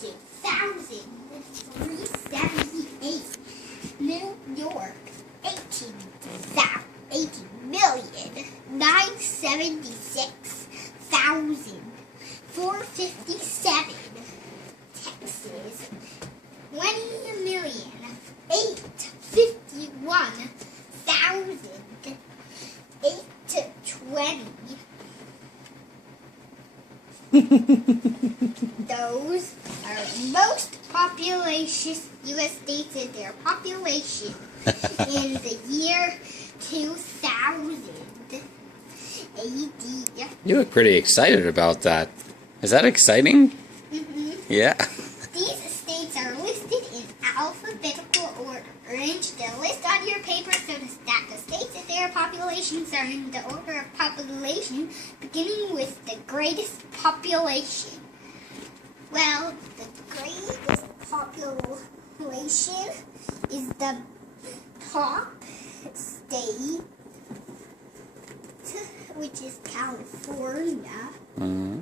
100,378. New York, 18,976,457. Texas, 20,851,820. Those are most populous U.S. states in their population in the year 2000 AD. You look pretty excited about that. Is that exciting? Mm-hmm. Yeah. These states are listed in alphabetical order. Arrange the list on your paper so that the states and their populations are in the order of population, beginning with the greatest population. Well, the greatest population is the top state, which is California. Mm-hmm.